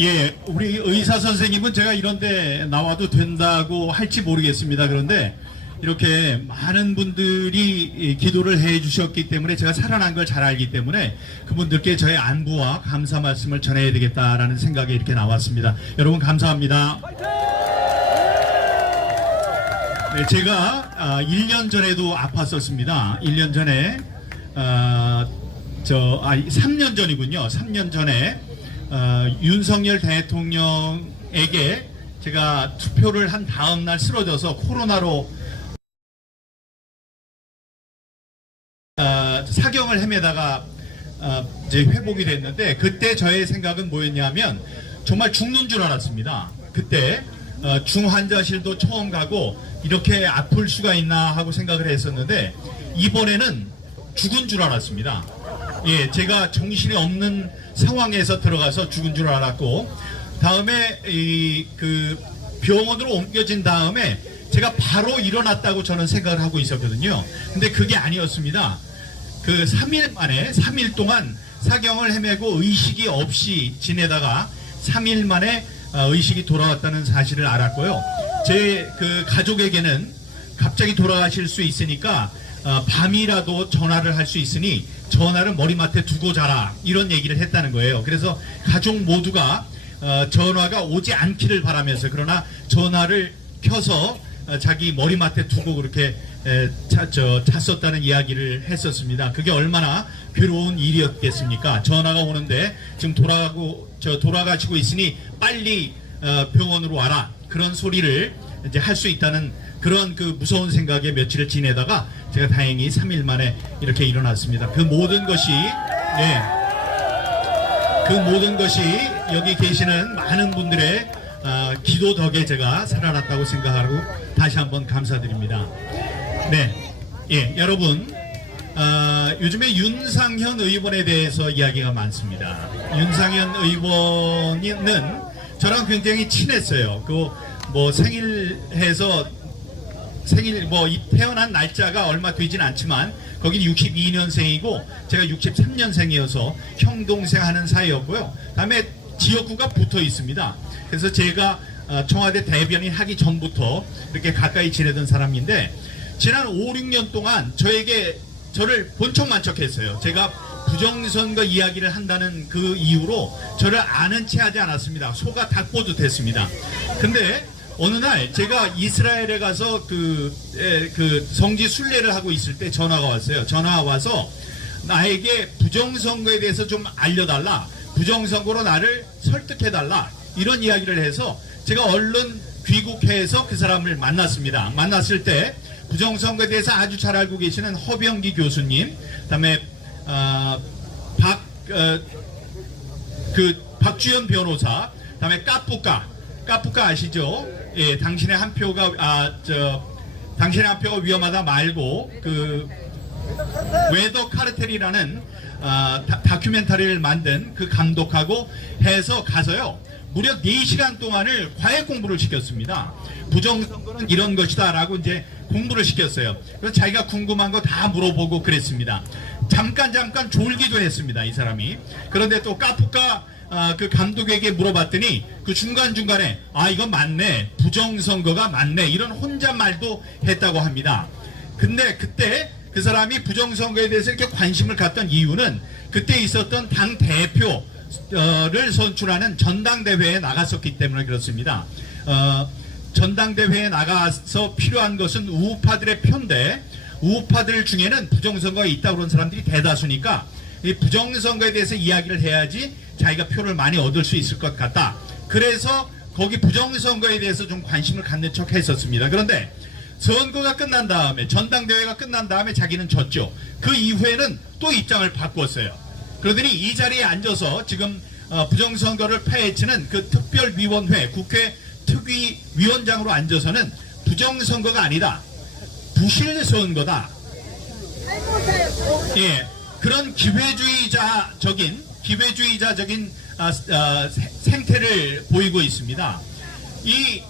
예, 우리 의사 선생님은 제가 이런데 나와도 된다고 할지 모르겠습니다. 그런데 이렇게 많은 분들이 기도를 해 주셨기 때문에 제가 살아난 걸 잘 알기 때문에 그분들께 저의 안부와 감사 말씀을 전해야 되겠다라는 생각에 이렇게 나왔습니다. 여러분 감사합니다. 네, 제가 1년 전에도 아팠었습니다. 1년 전에 3년 전이군요. 3년 전에 윤석열 대통령에게 제가 투표를 한 다음 날 쓰러져서 코로나로 사경을 헤매다가 이제 회복이 됐는데, 그때 저의 생각은 뭐였냐면 정말 죽는 줄 알았습니다. 그때 중환자실도 처음 가고 이렇게 아플 수가 있나 하고 생각을 했었는데, 이번에는 죽은 줄 알았습니다. 예, 제가 정신이 없는 상황에서 들어가서 죽은 줄 알았고, 다음에 그 병원으로 옮겨진 다음에 제가 바로 일어났다고 저는 생각을 하고 있었거든요. 근데 그게 아니었습니다. 그 3일 만에, 3일 동안 사경을 헤매고 의식이 없이 지내다가 3일 만에 의식이 돌아왔다는 사실을 알았고요. 제 그 가족에게는 갑자기 돌아가실 수 있으니까 밤이라도 전화를 할 수 있으니 전화를 머리맡에 두고 자라, 이런 얘기를 했다는 거예요. 그래서 가족 모두가 전화가 오지 않기를 바라면서, 그러나 전화를 켜서 자기 머리맡에 두고 그렇게 잤었다는 이야기를 했었습니다. 그게 얼마나 괴로운 일이었겠습니까? 전화가 오는데 지금 돌아가시고 있으니 빨리 병원으로 와라, 그런 소리를 이제 할 수 있다는 그런 그 무서운 생각에 며칠을 지내다가 제가 다행히 3일 만에 이렇게 일어났습니다. 그 모든 것이 여기 계시는 많은 분들의 기도 덕에 제가 살아났다고 생각하고 다시 한번 감사드립니다. 네, 예, 여러분, 요즘에 윤상현 의원에 대해서 이야기가 많습니다. 윤상현 의원은 저랑 굉장히 친했어요. 태어난 날짜가 얼마 되진 않지만 거긴 62년생이고 제가 63년생이어서 형 동생 하는 사이였고요. 다음에 지역구가 붙어 있습니다. 그래서 제가 청와대 대변인 하기 전부터 이렇게 가까이 지내던 사람인데, 지난 5, 6년 동안 저를 본척만 척했어요. 제가 부정선거 이야기를 한다는 그 이유로 저를 아는 체 하지 않았습니다. 소가 닭보듯 했습니다. 근데 어느 날 제가 이스라엘에 가서 그 성지 순례를 하고 있을 때 전화가 왔어요. 전화가 와서 나에게 부정선거에 대해서 좀 알려달라, 부정선거로 나를 설득해달라, 이런 이야기를 해서 제가 얼른 귀국해서 그 사람을 만났습니다. 만났을 때 부정선거에 대해서 아주 잘 알고 계시는 허병기 교수님, 그다음에 박주연 변호사, 그다음에 까뿌까 아시죠? 예, 당신의 한 표가 위험하다 말고 그 웨더 카르텔이라는 다큐멘터리를 만든 그 감독하고 해서 가서요, 무려 4시간 동안을 과외 공부를 시켰습니다. 부정선거는 이런 것이다 라고 이제 공부를 시켰어요. 그래서 자기가 궁금한 거 다 물어보고 그랬습니다. 잠깐 졸기도 했습니다, 이 사람이. 그런데 또 까푸까 그 감독에게 물어봤더니 그 중간중간에 이건 맞네, 부정선거가 맞네, 이런 혼잣말도 했다고 합니다. 근데 그때 그 사람이 부정선거에 대해서 이렇게 관심을 갖던 이유는 그때 있었던 당 대표를 선출하는 전당대회에 나갔었기 때문에 그렇습니다. 전당대회에 나가서 필요한 것은 우파들의 표인데, 우파들 중에는 부정선거가 있다고 그런 사람들이 대다수니까 이 부정선거에 대해서 이야기를 해야지 자기가 표를 많이 얻을 수 있을 것 같다. 그래서 거기 부정선거에 대해서 좀 관심을 갖는 척 했었습니다. 그런데 선거가 끝난 다음에, 전당대회가 끝난 다음에 자기는 졌죠. 그 이후에는 또 입장을 바꿨어요. 그러더니 이 자리에 앉아서 지금 부정선거를 파헤치는 그 특별위원회, 국회 특위위원장으로 앉아서는 부정선거가 아니다, 부실선거다, 예, 그런 기회주의자적인 생태를 보이고 있습니다. 이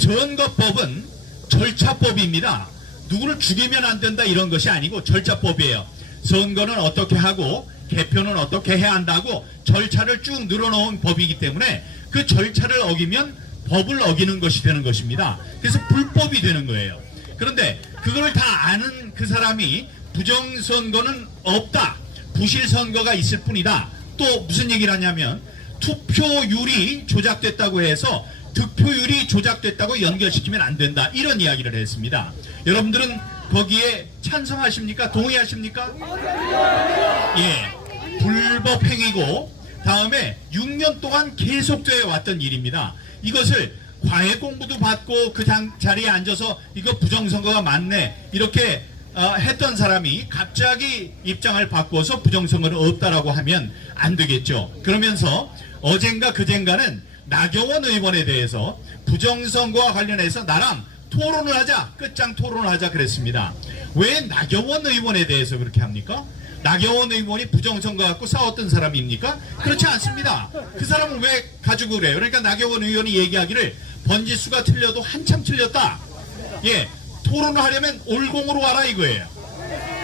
선거법은 절차법입니다. 누구를 죽이면 안 된다 이런 것이 아니고 절차법이에요. 선거는 어떻게 하고 개표는 어떻게 해야 한다고 절차를 쭉 늘어놓은 법이기 때문에 그 절차를 어기면 법을 어기는 것이 되는 것입니다. 그래서 불법이 되는 거예요. 그런데 그걸 다 아는 그 사람이 부정선거는 없다, 부실선거가 있을 뿐이다, 또 무슨 얘기를 하냐면 투표율이 조작됐다고 해서 득표율이 조작됐다고 연결시키면 안 된다, 이런 이야기를 했습니다. 여러분들은 거기에 찬성하십니까? 동의하십니까? 예, 불법 행위고 다음에 6년 동안 계속되어 왔던 일입니다. 이것을 과외 공부도 받고 그 자리에 앉아서 이거 부정선거가 맞네 이렇게 했던 사람이 갑자기 입장을 바꿔서 부정선거는 없다라고 하면 안 되겠죠. 그러면서 어젠가 그젠가는 나경원 의원에 대해서 부정선거와 관련해서 나랑 토론을 하자, 끝장 토론을 하자 그랬습니다. 왜 나경원 의원에 대해서 그렇게 합니까? 나경원 의원이 부정선거 갖고 싸웠던 사람입니까? 그렇지 않습니다. 그 사람은 왜 가지고 그래요? 그러니까 나경원 의원이 얘기하기를 번지수가 틀려도 한참 틀렸다. 예, 토론을 하려면 올공으로 와라 이거예요.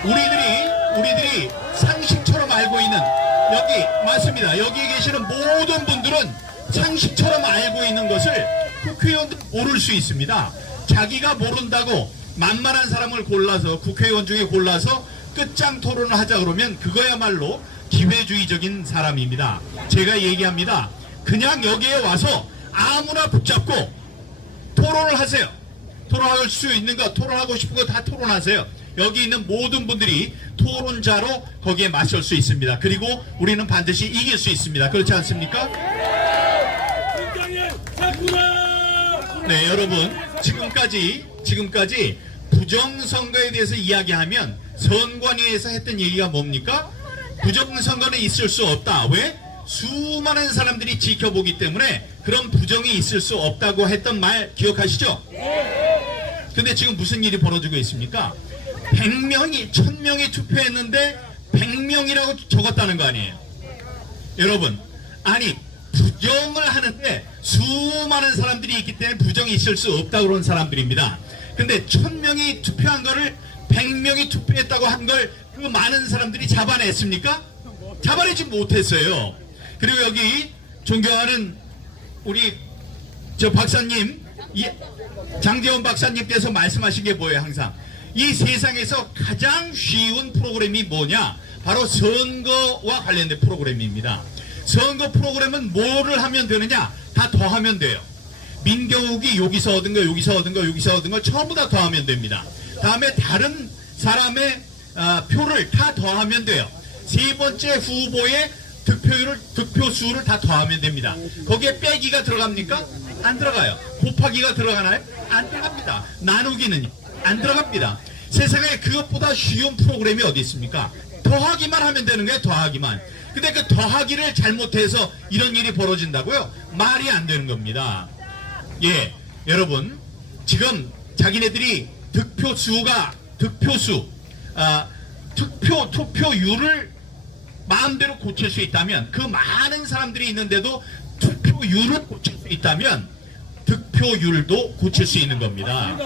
우리들이 상식처럼 알고 있는, 여기 맞습니다. 여기에 계시는 모든 분들은 상식처럼 알고 있는 것을 국회의원들 모를 수 있습니다. 자기가 모른다고 만만한 사람을 골라서 국회의원 중에 골라서 끝장 토론을 하자 그러면 그거야말로 기회주의적인 사람입니다. 제가 얘기합니다. 그냥 여기에 와서 아무나 붙잡고 토론을 하세요. 토론할 수 있는 거, 토론하고 싶은 거 다 토론하세요. 여기 있는 모든 분들이 토론자로 거기에 맞설 수 있습니다. 그리고 우리는 반드시 이길 수 있습니다. 그렇지 않습니까? 네, 여러분, 지금까지 부정선거에 대해서 이야기하면 선관위에서 했던 얘기가 뭡니까? 부정선거는 있을 수 없다. 왜? 수많은 사람들이 지켜보기 때문에 그런 부정이 있을 수 없다고 했던 말 기억하시죠? 근데 지금 무슨 일이 벌어지고 있습니까? 100명이, 1000명이 투표했는데 100명이라고 적었다는 거 아니에요? 여러분, 아니, 부정을 하는데 수많은 사람들이 있기 때문에 부정이 있을 수 없다고 그런 사람들입니다. 근데 1000명이 투표한 거를 100명이 투표했다고 한 걸 그 많은 사람들이 잡아냈습니까? 잡아내지 못했어요. 그리고 여기 존경하는 우리 저 박사님, 장재원 박사님께서 말씀하신 게 뭐예요? 항상 이 세상에서 가장 쉬운 프로그램이 뭐냐? 바로 선거와 관련된 프로그램입니다. 선거 프로그램은 뭐를 하면 되느냐? 다 더하면 돼요. 민경욱이 여기서 얻은 거, 여기서 얻은 거, 여기서 얻은 거 전부 다 더하면 됩니다. 다음에 다른 사람의 표를 다 더하면 돼요. 세 번째 후보의 득표수를 다 더하면 됩니다. 거기에 빼기가 들어갑니까? 안 들어가요. 곱하기가 들어가나요? 안 들어갑니다. 나누기는 안 들어갑니다. 세상에 그것보다 쉬운 프로그램이 어디 있습니까? 더하기만 하면 되는 거예요. 더하기만. 근데 그 더하기를 잘못해서 이런 일이 벌어진다고요? 말이 안 되는 겁니다. 예, 여러분, 지금 자기네들이 투표율을 마음대로 고칠 수 있다면, 그 많은 사람들이 있는데도 투표율을 고칠 수 있다면 득표율도 고칠 수 있는 겁니다.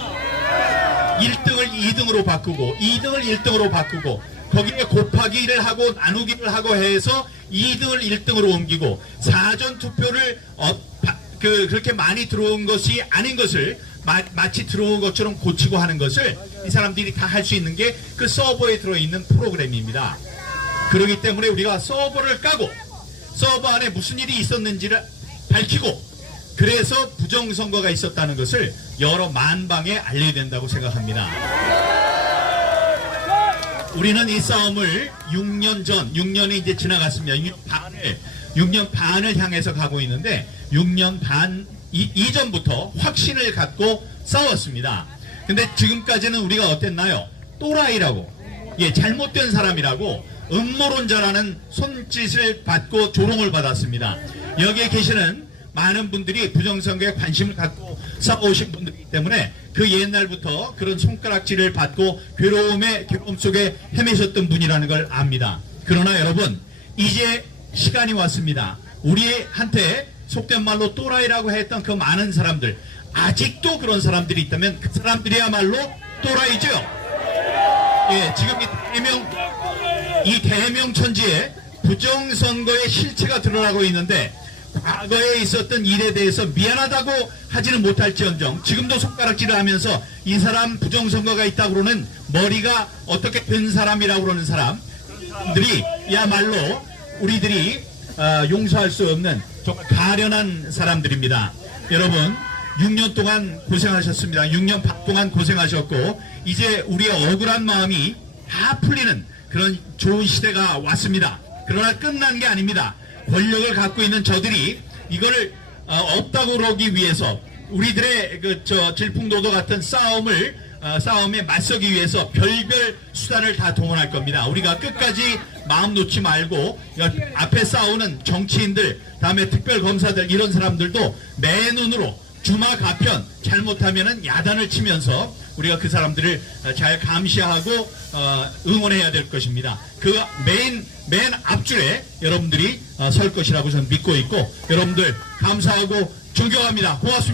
1등을 2등으로 바꾸고 2등을 1등으로 바꾸고 거기에 곱하기를 하고 나누기를 하고 해서 2등을 1등으로 옮기고 사전 투표를 그렇게 많이 들어온 것이 아닌 것을 마치 들어온 것처럼 고치고 하는 것을 이 사람들이 다 할 수 있는 게 그 서버에 들어있는 프로그램입니다. 그렇기 때문에 우리가 서버를 까고 서버 안에 무슨 일이 있었는지를 밝히고 그래서 부정선거가 있었다는 것을 여러 만방에 알려야 된다고 생각합니다. 우리는 이 싸움을 6년이 이제 지나갔습니다. 6년 반을 향해서 가고 있는데 6년 반 이전부터 확신을 갖고 싸웠습니다. 근데 지금까지는 우리가 어땠나요? 또라이라고, 잘못된 사람이라고, 음모론자라는 손짓을 받고 조롱을 받았습니다. 여기에 계시는 많은 분들이 부정선거에 관심을 갖고 싸워오신 분들이기 때문에 그 옛날부터 그런 손가락질을 받고 괴로움 속에 헤매셨던 분이라는 걸 압니다. 그러나 여러분, 이제 시간이 왔습니다. 우리한테 속된 말로 또라이라고 했던 그 많은 사람들, 아직도 그런 사람들이 있다면 그 사람들이야말로 또라이죠. 지금 이 대명천지에 부정선거의 실체가 드러나고 있는데 과거에 있었던 일에 대해서 미안하다고 하지는 못할지언정 지금도 손가락질을 하면서 이 사람 부정선거가 있다고 그러는 머리가 어떻게 된 사람이라고 그러는 사람들이 야말로 우리들이 용서할 수 없는 정말 가련한 사람들입니다. 여러분 6년 동안 고생하셨습니다. 6년 반 동안 고생하셨고 이제 우리의 억울한 마음이 다 풀리는 그런 좋은 시대가 왔습니다. 그러나 끝난 게 아닙니다. 권력을 갖고 있는 저들이 이거를 없다고 그러기 위해서 우리들의 질풍노도 같은 싸움에 맞서기 위해서 별별 수단을 다 동원할 겁니다. 우리가 끝까지 마음 놓지 말고 앞에 싸우는 정치인들, 다음에 특별검사들 이런 사람들도 내 눈으로 주마 가편 잘못하면은 야단을 치면서 우리가 그 사람들을 잘 감시하고 응원해야 될 것입니다. 그 맨 앞줄에 여러분들이 설 것이라고 저는 믿고 있고 여러분들 감사하고 존경합니다. 고맙습니다.